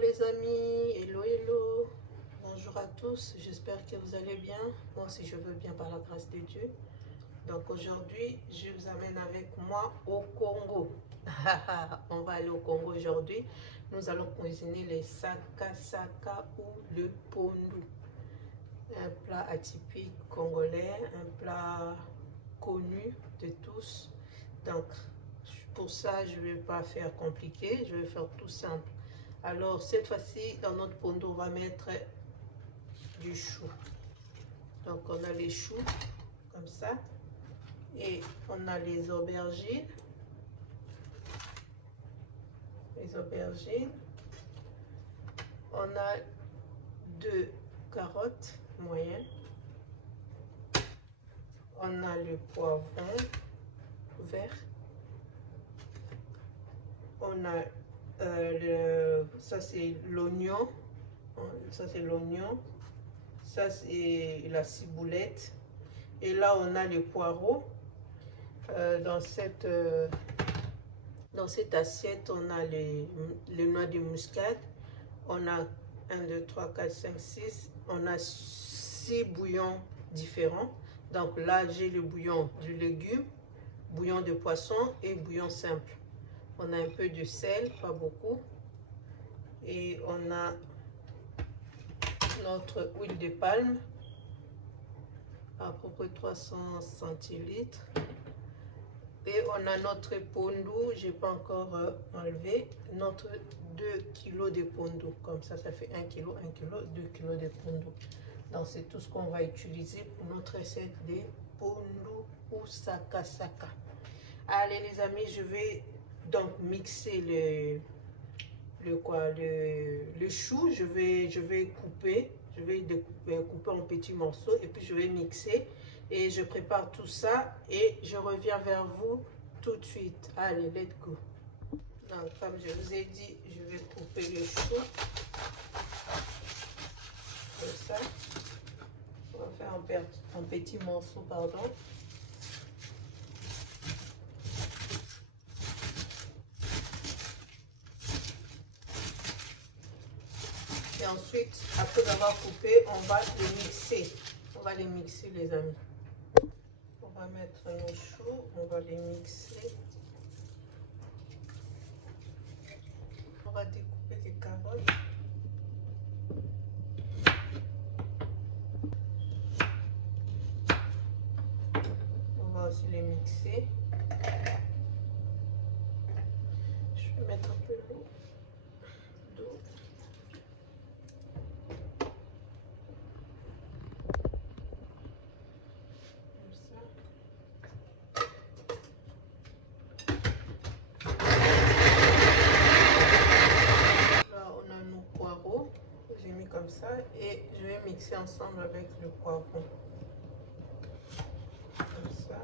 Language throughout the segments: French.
les amis, hello hello, bonjour à tous, j'espère que vous allez bien, moi aussi je veux bien par la grâce de Dieu. Donc aujourd'hui je vous amène avec moi au Congo. On va aller au Congo aujourd'hui, nous allons cuisiner les saka-saka ou le pondu, un plat atypique congolais, un plat connu de tous. Donc pour ça je ne vais pas faire compliqué, je vais faire tout simple. Alors cette fois-ci dans notre pondu on va mettre du chou. Donc on a les choux comme ça et on a les aubergines, on a 2 carottes moyennes, on a le poivron vert, on a ça c'est l'oignon, ça c'est la ciboulette, et là on a les poireaux. Dans cette assiette on a les noix de muscade, on a 1 2 3 4 5 6, on a 6 bouillons différents. Donc là j'ai le bouillon du légume, bouillon de poisson et bouillon simple. On a un peu de sel, pas beaucoup, et on a notre huile de palme, à peu près 300 centilitres. Et on a notre pondu, j'ai pas encore enlevé, notre 2 kg de pondu. Comme ça fait 1 kg, 1 kg, 2 kg de pondu. Donc c'est tout ce qu'on va utiliser pour notre recette de pondu ou saka-saka. Allez les amis, je vais donc mixer le chou. Je vais couper, couper en petits morceaux et puis je vais mixer. Et je prépare tout ça et je reviens vers vous tout de suite. Allez, let's go. Donc, comme je vous ai dit, je vais couper le chou. Comme ça. On va faire en petits morceaux, pardon. Et ensuite, après avoir coupé, on va les mixer. On va les mixer, les amis. On va mettre nos choux, on va les mixer. On va découper les carottes. On va aussi les mixer. Je vais mettre un peu d'eau. J'ai mis comme ça et je vais mixer ensemble avec le poivron comme ça.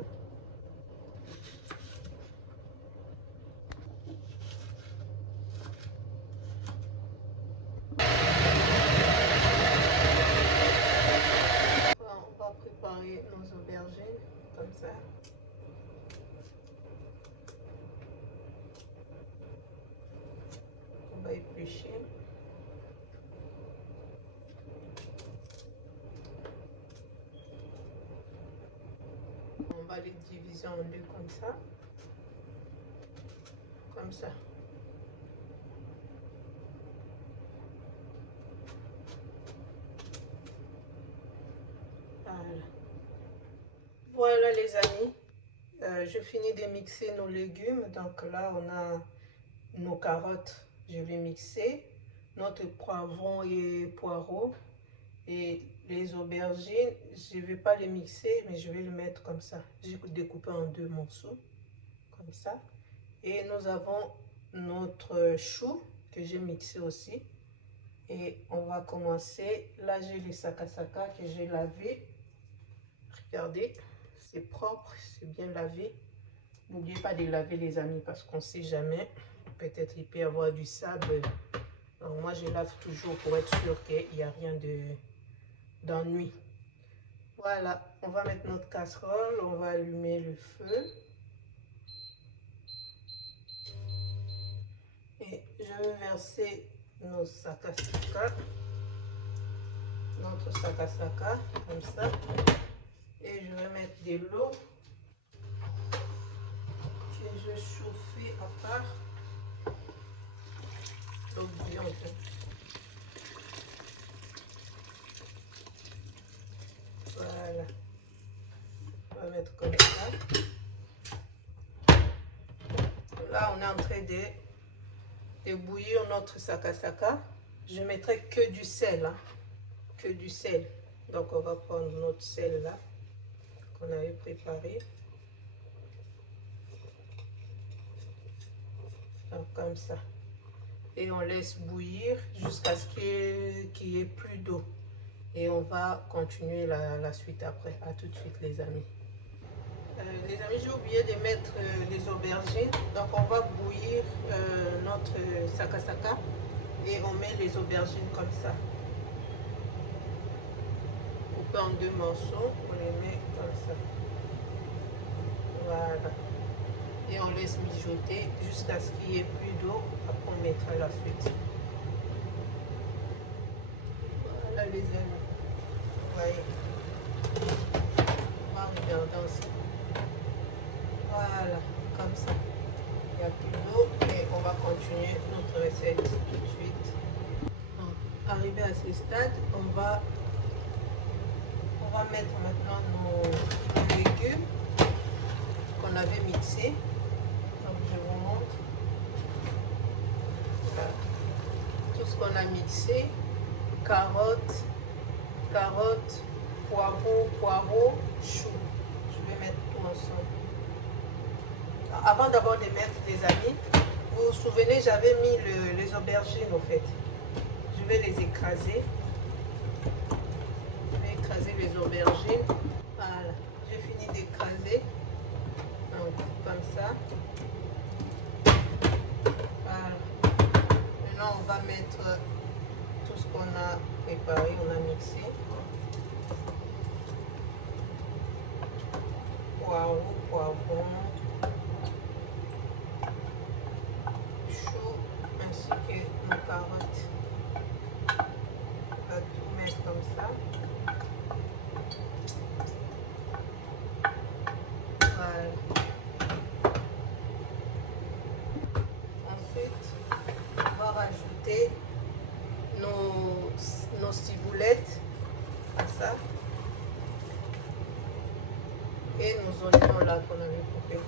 On va préparer nos aubergines comme ça. On va éplucher. On va les diviser en 2 comme ça. Comme ça. Voilà les amis. Je finis de mixer nos légumes. Donc là, on a nos carottes. Je vais mixer. Notre poivron et poireaux. Et les aubergines, je ne vais pas les mixer, mais je vais les mettre comme ça. J'ai découpé en 2 morceaux, comme ça. Et nous avons notre chou que j'ai mixé aussi. Et on va commencer. Là, j'ai les saka-saka que j'ai lavé. Regardez, c'est propre, c'est bien lavé. N'oubliez pas de laver les amis, parce qu'on ne sait jamais. Peut-être il peut y avoir du sable. Donc, moi, je lave toujours pour être sûr qu'il n'y a rien d'ennui. Voilà, on va mettre notre casserole, on va allumer le feu. Et je vais verser nos sakasaka, notre sakasaka comme ça, et je vais mettre de l'eau que je vais chauffer à part, l'eau bouillante. Voilà, on va mettre comme ça. Là on est en train de bouillir notre sakasaka. Je mettrai que du sel, hein, que du sel. Donc on va prendre notre sel là qu'on avait préparé. Donc, comme ça. Et on laisse bouillir jusqu'à ce qu'il n'y ait plus d'eau. Et on va continuer la suite après. À tout de suite les amis. Les amis, j'ai oublié de mettre les aubergines. Donc on va bouillir notre sakasaka et on met les aubergines comme ça. Coupé en 2 morceaux, on les met comme ça. Voilà. Et on laisse mijoter jusqu'à ce qu'il n'y ait plus d'eau. Après on mettra la suite. Voilà les amis. Vous voyez. On va regarder aussi. Voilà, comme ça. Il n'y a plus d'eau et on va continuer notre recette tout de suite. Donc, arrivé à ce stade, on va mettre maintenant nos légumes qu'on avait mixés. Donc je vous montre. Voilà. Tout ce qu'on a mixé. Carottes, poireaux, choux. Je vais mettre tout ensemble. Avant d'abord de mettre les amis, vous vous souvenez, j'avais mis les aubergines au fait. Je vais les écraser. Je vais écraser les aubergines. Voilà, j'ai fini d'écraser. Donc comme ça. Voilà. Maintenant on va mettre tout ce qu'on a préparé, on a mixé. Poivrons. Ainsi que nos carottes. On va tout mettre comme ça. Voilà. Ensuite, on va rajouter nos ciboulettes, comme ça. Et nos oignons là qu'on avait coupés.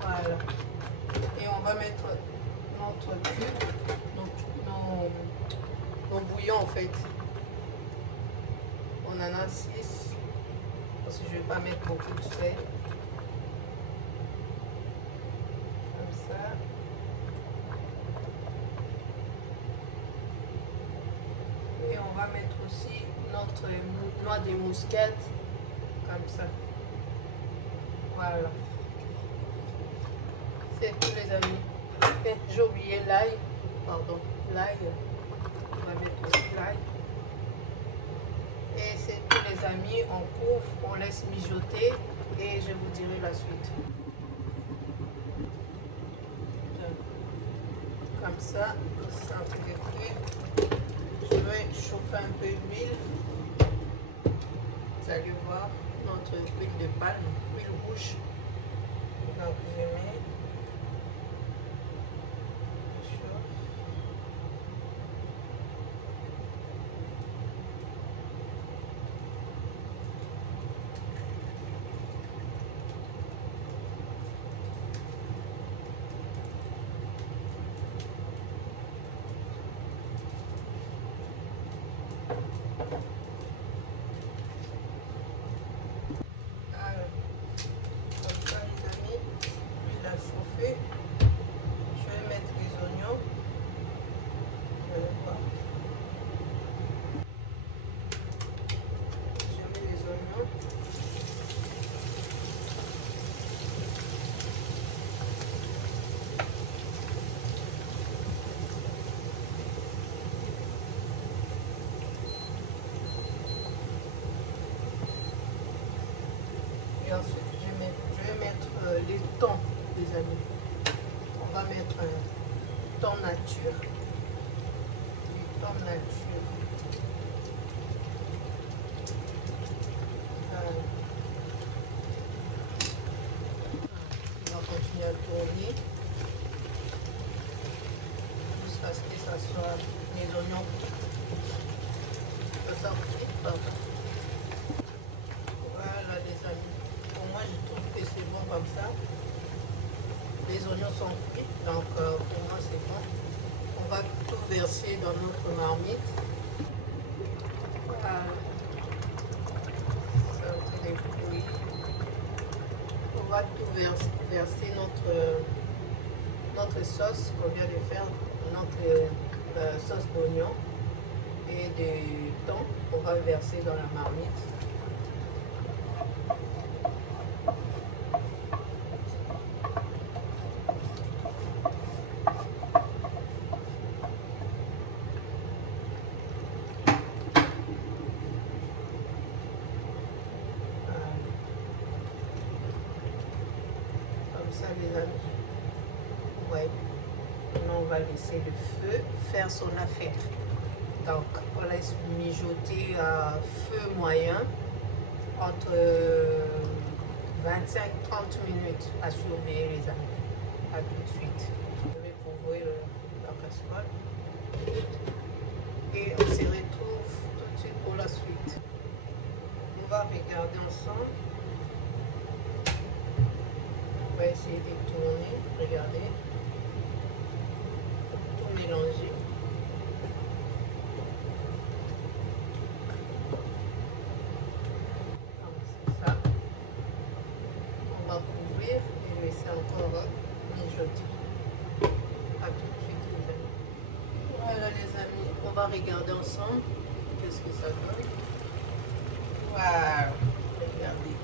Voilà. Et on va mettre notre cube, nos bouillons en fait. On en a 6. Parce que je ne vais pas mettre beaucoup de sel. Comme ça. Et on va mettre aussi notre noix de muscade. Comme ça. Voilà. C'est tout les amis. J'ai oublié l'ail. Pardon. L'ail. On va mettre aussi l'ail. Et c'est tout les amis. On couvre, on laisse mijoter. Et je vous dirai la suite. Comme ça. C'est un peu de cuire. Je vais chauffer un peu l'huile. Vous allez voir notre huile de palme, huile rouge. Donc je mets. Et ensuite, je vais mettre les thons, les amis. On va mettre un thon nature. Du thon nature. On va continuer à tourner jusqu'à ce que ça soit les oignons. Voilà les amis. Pour moi, je trouve que c'est bon comme ça. Les oignons sont cuits, donc pour moi c'est bon. On va tout verser dans notre marmite. Voilà. Ça va être les fruits. On va tout verser notre sauce qu'on vient de faire, notre sauce d'oignon et du thon. On va verser dans la marmite. Ça les amis, ouais, maintenant on va laisser le feu faire son affaire. Donc on laisse mijoter à feu moyen entre 25-30 minutes à surveiller les amis. À tout de suite. Je vais couvrir la casserole et on se retrouve tout de suite pour la suite. On va regarder ensemble. On va essayer de tourner, regardez, tout mélanger. Donc c'est ça. On va couvrir et laisser encore mijoter. À tout de suite les amis. Voilà les amis, on va regarder ensemble qu'est-ce que ça donne. Waouh, regardez.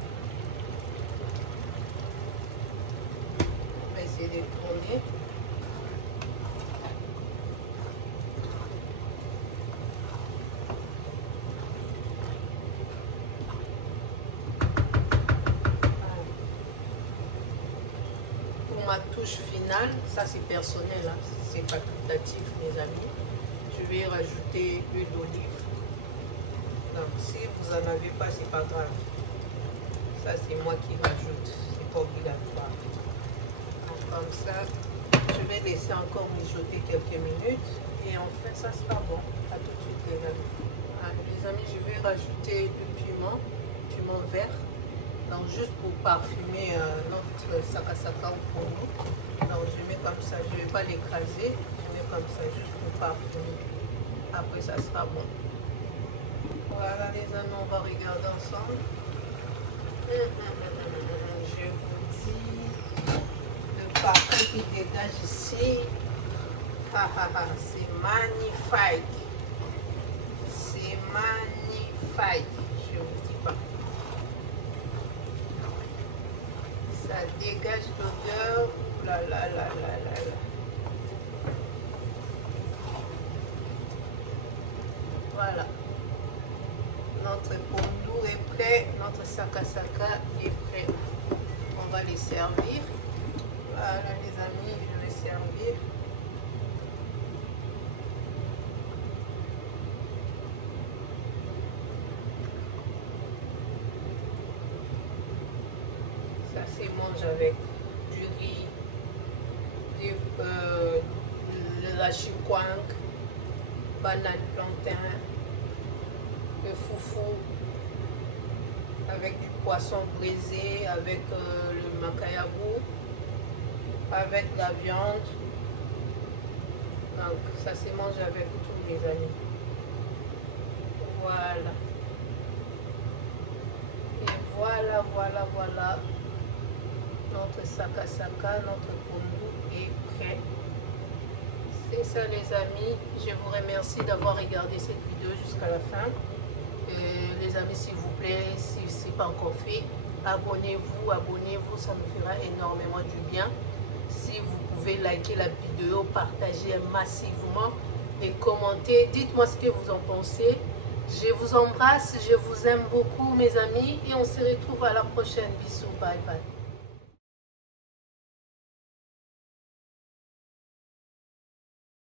De tourner. Pour ma touche finale, ça c'est personnel, hein, c'est facultatif les amis. Je vais rajouter l'huile d'olive. Donc si vous en avez pas, c'est pas grave. Ça c'est moi qui rajoute, c'est pas obligatoire. Comme ça, je vais laisser encore mijoter quelques minutes et enfin ça sera bon. À tout de suite les amis. Alors, les amis, je vais rajouter du piment vert, donc juste pour parfumer notre sakasaka pour nous. Donc je mets comme ça, je ne vais pas l'écraser, je mets comme ça juste pour parfumer. Après ça sera bon. Voilà les amis, on va regarder ensemble. Je vous dis parfum qui dégage ici. C'est magnifique. C'est magnifique. Je vous dis pas. Ça dégage l'odeur. Là là là là là là. Voilà. Notre pondou est prêt. Notre sakasaka est prêt. On va les servir. Voilà les amis, je vais servir. Ça c'est mange avec du riz, de la chikwang, banane plantain, le foufou, avec du poisson braisé, avec le makayabou, avec la viande. Donc ça se mange avec tous les amis. Voilà. Et voilà, voilà, voilà. Notre sakasaka, notre pondou est prêt. C'est ça les amis. Je vous remercie d'avoir regardé cette vidéo jusqu'à la fin. Les amis, s'il vous plaît, si ce n'est pas encore fait, abonnez-vous, ça nous fera énormément du bien. Si vous pouvez liker la vidéo, partager massivement et commenter. Dites-moi ce que vous en pensez. Je vous embrasse, je vous aime beaucoup mes amis et on se retrouve à la prochaine. Bisous, bye bye.